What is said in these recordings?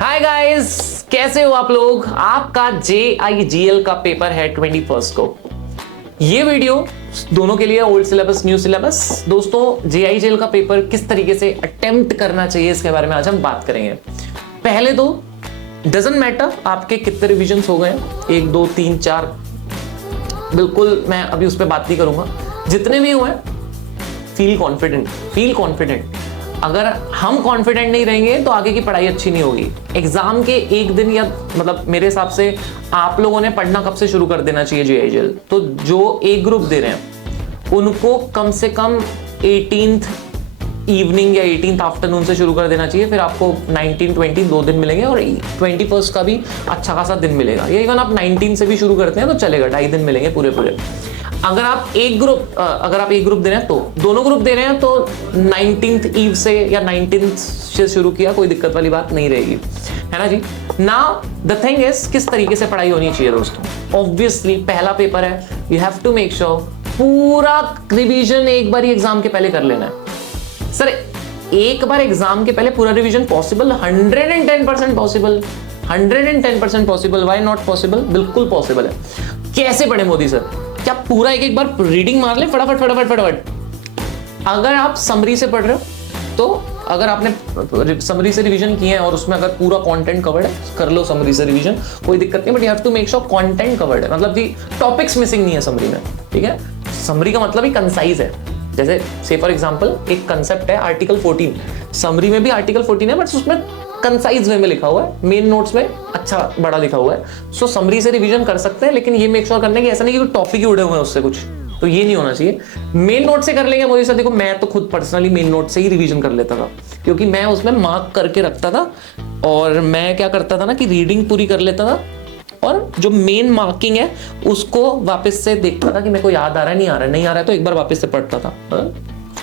Hi guys, कैसे हो आप लोग। आपका JIGL का पेपर है 21 को। ये वीडियो दोनों के लिए, ओल्ड सिलेबस न्यू सिलेबस। दोस्तों JIGL का पेपर किस तरीके से अटेम्प्ट करना चाहिए इसके बारे में आज हम बात करेंगे। पहले तो डजंट मैटर आपके कितने रिविजन्स हो गए, 1 2 3 4, बिल्कुल मैं अभी उस पर बात नहीं करूंगा। जितने भी हुए फील कॉन्फिडेंट। अगर हम कॉन्फिडेंट नहीं रहेंगे तो आगे की पढ़ाई अच्छी नहीं होगी। एग्जाम के एक दिन या मतलब मेरे हिसाब से आप लोगों ने पढ़ना कब से शुरू कर देना चाहिए JIGL। तो जो एक ग्रुप दे रहे हैं उनको कम से कम 18th इवनिंग या 18th आफ्टरनून से शुरू कर देना चाहिए। फिर आपको 19 20 2 दिन मिलेंगे और 21 का भी अच्छा खासा दिन मिलेगा। या इवन आप 19 से भी शुरू करते हैं तो चलेगा, 2.5 दिन मिलेंगे पूरे। अगर आप एक ग्रुप दे रहे हैं तो दोनों ग्रुप दे रहे हैं तो 19th ईव से या 19th से शुरू किया, कोई दिक्कत वाली बात नहीं रहेगी, है ना जी। नाउ द थिंग इज किस तरीके से पढ़ाई होनी चाहिए दोस्तों। ऑब्वियसली पहला पेपर है, you have to make sure पूरा रिवीजन एक बार ही एग्जाम के पहले कर लेना है। सर एक बार एग्जाम के पहले पूरा revision possible? 110% possible, 110% possible. Why not possible? बिल्कुल पॉसिबल है। कैसे पढ़े मोदी सर? क्या पूरा एक बार रीडिंग मार ले फटाफट? अगर आप समरी से पढ़ रहे हो तो अगर आपने समरी से रिवीजन किए हैं और उसमें अगर पूरा कंटेंट कवर्ड है, कर लो समरी से रिवीजन, कोई दिक्कत नहीं। But you have to make sure content covered है, मतलब कि टॉपिक्स मिसिंग नहीं है समरी में, ठीक है। समरी का मतलब ही कंसाइज है। जैसे से फॉर एग्जांपल एक कंसेप्ट है आर्टिकल 14, समरी में भी आर्टिकल 14 है बट उसमें कंसाइज वे में लिखा हुआ है, मेन नोट्स में अच्छा बड़ा लिखा हुआ है। सो समरी से रिवीजन कर सकते हैं, लेकिन ये मेक श्योर करना है कि ऐसा नहीं कि टॉपिक ही उड़े हुए हैं उससे कुछ, तो ये नहीं होना चाहिए। मेन नोट से कर लेंगे मोदी सर। देखो मैं तो खुद पर्सनली मेन नोट से ही रिवीजन कर लेता था, क्योंकि मैं उसमें मार्क करके रखता था और मैं क्या करता था ना कि रीडिंग पूरी कर लेता था और जो मेन मार्किंग है उसको वापस से देखता था कि मेरे को याद आ रहा है नहीं आ रहा है तो एक बार वापस से पढ़ता था।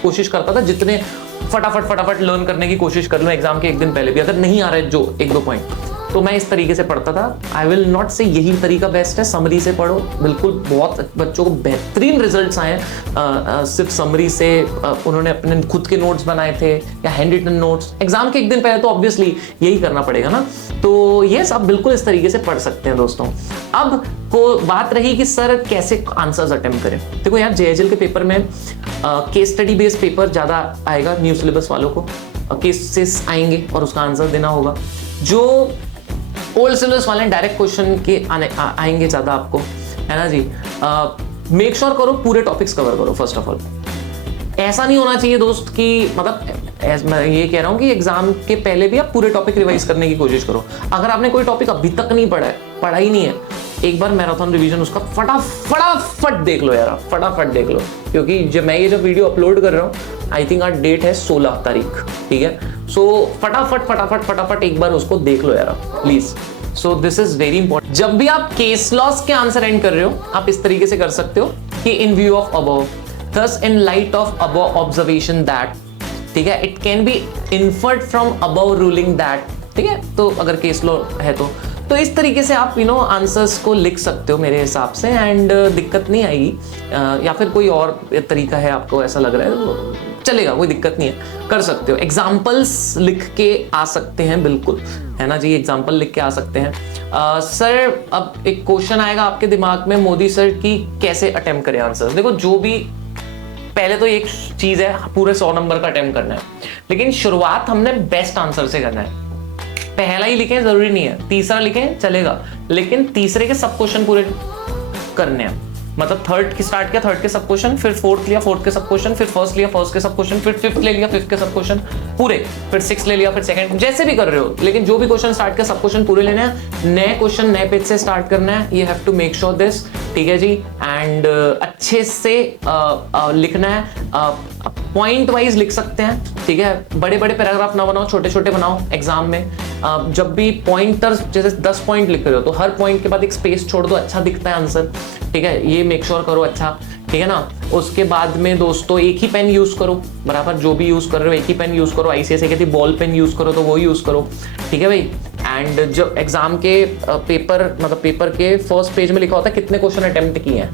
कोशिश करता था जितने फटाफट लर्न करने की कोशिश कर लो एग्जाम के एक दिन पहले भी। अगर नहीं आ रहा है जो 1-2 पॉइंट तो मैं इस तरीके से पढ़ता था। आई विल नॉट से यही तरीका बेस्ट है, समरी से पढ़ो। बिल्कुल बहुत बच्चों को बेहतरीन रिजल्ट्स आए सिर्फ समरी से। उन्होंने अपने खुद के नोट्स बनाए थे या हैंड रिटन नोट्स। एग्जाम के एक दिन पहले तो ऑब्वियसली यही करना पड़ेगा ना। तो ये सब बिल्कुल इस तरीके से पढ़ सकते हैं दोस्तों। अब को बात रही कि सर कैसे आंसर्स अटेम्प्ट करें। देखो यार JIGL के पेपर में केस स्टडी बेस्ड पेपर ज्यादा आएगा। न्यू सिलेबस वालों को केसेस आएंगे और उसका आंसर देना होगा। जो ओल्ड सिलेबस वाले डायरेक्ट क्वेश्चन के आएंगे ज्यादा आपको, है ना जी। मेक श्योर करो पूरे टॉपिक्स कवर करो। फर्स्ट ऑफ ऑल ऐसा नहीं होना चाहिए दोस्त कि मतलब मैं ये कह रहा हूं कि एग्जाम के पहले भी आप पूरे टॉपिक रिवाइज करने की कोशिश करो। अगर आपने कोई टॉपिक अभी तक नहीं पढ़ा ही नहीं है, एक बार मैराथन रिवीजन उसका फटाफट देख लो यार, फटाफट देख लो। क्योंकि जब मैं ये वीडियो अपलोड कर रहा हूँ, आई थिंक आज डेट है 16 तारीख, ठीक है। सो फटाफट एक बार उसको देख लो यार please. So this is very important. जब भी आप केस लॉस के आंसर एंड कर रहे हो आप इस तरीके से कर सकते हो कि इन view of above, thus in light of above observation that, ठीक है, it can be inferred from above ruling that, ठीक है। तो अगर केस लॉ है तो इस तरीके से आप आंसर्स को लिख सकते हो मेरे हिसाब से, एंड दिक्कत नहीं आएगी। या फिर कोई और तरीका है आपको ऐसा लग रहा है तो चलेगा, कोई दिक्कत नहीं है, कर सकते हो। एग्जाम्पल्स लिख के आ सकते हैं, बिल्कुल, है ना जी। एग्जाम्पल लिख के आ सकते हैं। सर अब एक क्वेश्चन आएगा आपके दिमाग में, मोदी सर की कैसे अटेम्प्ट करें आंसर। देखो जो भी पहले तो एक चीज है पूरे 100 नंबर का अटेम्प्ट करना है, लेकिन शुरुआत हमने बेस्ट आंसर से करना है। पहला ही लिखें जरूरी नहीं है, तीसरा लिखें चलेगा, लेकिन तीसरे के सब क्वेश्चन पूरे करने हैं। मतलब थर्ड की स्टार्ट किया, थर्ड के सब क्वेश्चन, फिर फोर्थ लिया, फोर्थ के सब क्वेश्चन, फिर फर्स्ट लिया, फर्स्ट के सब क्वेश्चन, फिर फिफ्थ ले लिया, फिफ्थ के सब क्वेश्चन पूरे, फिर सिक्स ले लिया, फिर सेकंड, जैसे भी कर रहे हो, लेकिन जो भी क्वेश्चन स्टार्ट किया सब क्वेश्चन पूरे लेने हैं। नए क्वेश्चन नए पेज से स्टार्ट करना है। You have to make sure this, ठीक है जी। एंड अच्छे से लिखना है, पॉइंट वाइज लिख सकते हैं, ठीक है। बड़े बड़े पैराग्राफ ना बनाओ, छोटे छोटे बनाओ। एग्जाम में जब भी पॉइंटर जैसे 10 पॉइंट लिख रहे हो तो हर पॉइंट के बाद एक स्पेस छोड़ दो, अच्छा दिखता है आंसर, ठीक है। ये मेक श्योर करो, अच्छा, ठीक है ना। उसके बाद में दोस्तों एक ही पेन यूज करो, बराबर जो भी यूज कर रहे हो एक ही पेन यूज करो। ICSE कहती है बॉल पेन यूज करो तो वो यूज करो, ठीक है भाई। एंड जब एग्जाम के पेपर के फर्स्ट पेज में लिखा होता है कितने क्वेश्चन अटेम्प्ट किए हैं,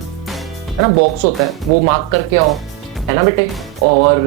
है ना, बॉक्स होता है, वो मार्क करके आओ, है ना बेटे। और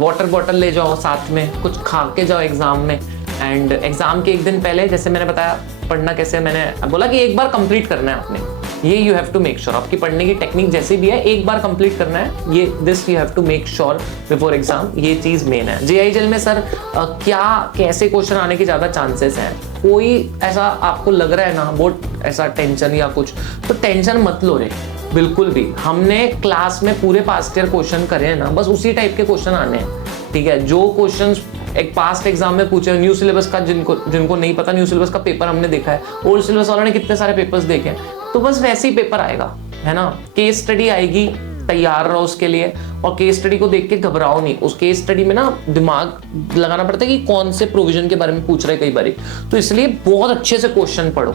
वाटर बॉटल ले जाओ साथ में, कुछ खा के जाओ एग्जाम में, एंड एग्जाम के एक दिन पहले जैसे मैंने बताया पढ़ना कैसे, मैंने बोला कि एक बार कंप्लीट करना है आपने, ये you have to make sure. आपकी पढ़ने की टेक्निक जैसे भी है एक बार कंप्लीट करना है, ये this you have to make sure before exam, ये चीज मेन है। JIGL में सर क्या कैसे क्वेश्चन आने के ज्यादा चांसेस हैं, कोई ऐसा आपको लग रहा है ना बहुत ऐसा टेंशन या कुछ, तो टेंशन मत लो रे, बिल्कुल भी। हमने क्लास में पूरे पास्ट ईयर क्वेश्चन करे हैं ना, बस उसी टाइप के क्वेश्चन आने हैं, ठीक है। जो क्वेश्चंस एक पास्ट एग्जाम में पूछे, न्यू सिलेबस का जिनको नहीं पता, न्यू सिलेबस का पेपर हमने देखा है, ओल्ड सिलेबस वालों ने कितने सारे पेपर्स देखे हैं, तो बस वैसे ही पेपर आएगा, है ना। केस स्टडी आएगी, तैयार रहो उसके लिए, और केस स्टडी को देख के घबराओ नहीं। उस केस स्टडी में ना दिमाग लगाना पड़ता है कि कौन से प्रोविजन के बारे में पूछ रहे कई बार, तो इसलिए बहुत अच्छे से क्वेश्चन पढ़ो,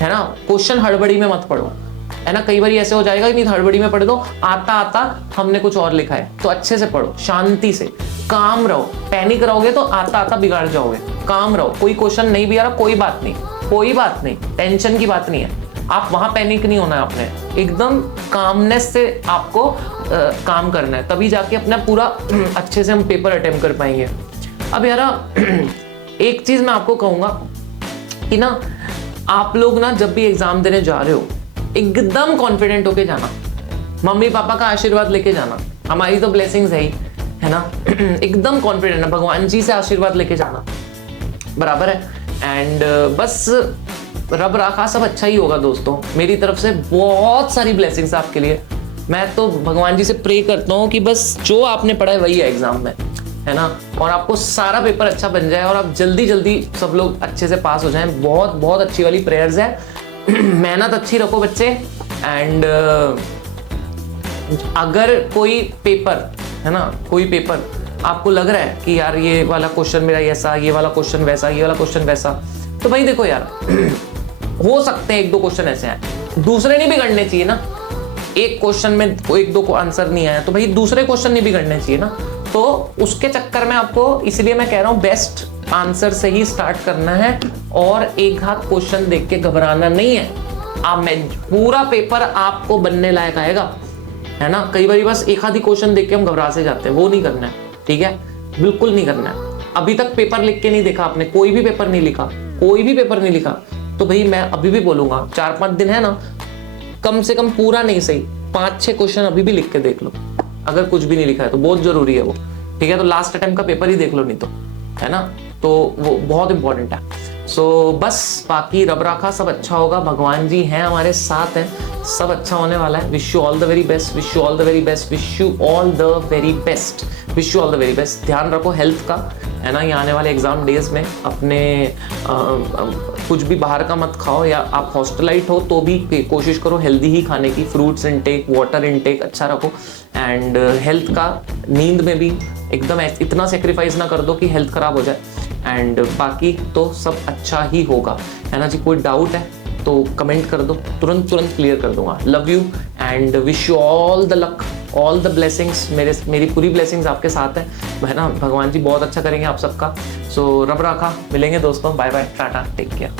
है ना। क्वेश्चन हड़बड़ी में मत पढ़ो, है ना। कई बार ऐसे हो जाएगा कि नहीं हड़बड़ी में पढ़ दो, आता आता हमने कुछ और लिखा है, तो अच्छे से पढ़ो, शांति से, काम रहो। पैनिक रहोगे तो आता आता बिगाड़ जाओगे, काम रहो। कोई क्वेश्चन नहीं भी आ रहा, कोई बात नहीं, कोई बात नहीं, टेंशन की बात नहीं है, आप वहां पैनिक नहीं होना है आपने, एकदम कामनेस से आपको काम करना है, तभी जाके अपना पूरा अच्छे से हम पेपर अटेम्प्ट कर पाएंगे। अब यार एक चीज मैं आपको कहूंगा कि ना, आप लोग ना जब भी एग्जाम देने जा रहे हो एकदम कॉन्फिडेंट होके जाना, मम्मी पापा का आशीर्वाद लेके जाना, हमारी तो ब्लेसिंग्स है ना। एकदम कॉन्फिडेंट है, भगवान जी से आशीर्वाद लेके जाना, बराबर है। एंड बस रब राखा सब अच्छा ही होगा दोस्तों, मेरी तरफ से बहुत सारी ब्लेसिंग्स आपके लिए। मैं तो भगवान जी से प्रे करता हूँ कि बस जो आपने पढ़ा है वही है एग्जाम में, है ना, और आपको सारा पेपर अच्छा बन जाए और आप जल्दी जल्दी सब लोग अच्छे से पास हो जाएं। बहुत बहुत अच्छी वाली प्रेयर्स है। मेहनत अच्छी रखो बच्चे। एंड अगर कोई पेपर, है ना, कोई पेपर आपको लग रहा है कि यार ये वाला क्वेश्चन मेरा ऐसा, ये वाला क्वेश्चन वैसा, ये वाला क्वेश्चन वैसा, तो भाई देखो यार हो सकते हैं एक दो क्वेश्चन ऐसे हैं, दूसरे नहीं बिगड़ने चाहिए ना। एक क्वेश्चन में एक दो को आंसर नहीं आया तो भाई दूसरे क्वेश्चन नहीं बिगड़ने चाहिए ना। तो उसके चक्कर में आपको, इसलिए मैं कह रहा हूं बेस्ट आंसर से ही स्टार्ट करना है और एक हाथ क्वेश्चन देख के घबराना नहीं है। आप पूरा पेपर आपको बनने लायक आएगा, है ना। कई बार बस एक आधी क्वेश्चन देख के हम घबरा से जाते हैं, वो नहीं करना है, ठीक है, बिल्कुल नहीं करना है। अभी तक पेपर लिख के नहीं देखा आपने, कोई भी पेपर नहीं लिखा, कोई भी पेपर नहीं लिखा, तो भाई मैं अभी भी बोलूंगा 4-5 दिन है ना, कम से कम पूरा नहीं सही 5-6 क्वेश्चन अभी भी लिख के देख लो। अगर कुछ भी नहीं लिखा है तो बहुत जरूरी है वो, ठीक है। तो लास्ट अटेम्प्ट का पेपर ही देख लो नहीं तो, है ना, तो वो बहुत इंपॉर्टेंट है। सो बस बाकी रब राखा सब अच्छा होगा, भगवान जी हैं हमारे साथ हैं, सब अच्छा होने वाला है। Wish you all the very best, wish you all the very best, wish you all the very best, wish you all the very best. ध्यान रखो हेल्थ का, है ना, ये आने वाले एग्जाम डेज में अपने कुछ भी बाहर का मत खाओ, या आप हॉस्टलाइट हो तो भी कोशिश करो हेल्दी ही खाने की, फ्रूट्स इनटेक, वाटर इनटेक अच्छा रखो। एंड हेल्थ का, नींद में भी एकदम इतना सेक्रीफाइस ना कर दो कि हेल्थ खराब हो जाए। एंड बाकी तो सब अच्छा ही होगा, है ना जी। कोई डाउट है तो कमेंट कर दो, तुरंत क्लियर कर दूंगा। Love you and wish you all the luck, all the blessings. मेरी पूरी ब्लेसिंग्स आपके साथ है ना, भगवान जी बहुत अच्छा करेंगे आप सबका। सो रब राखा, मिलेंगे दोस्तों, bye bye, tata, take care.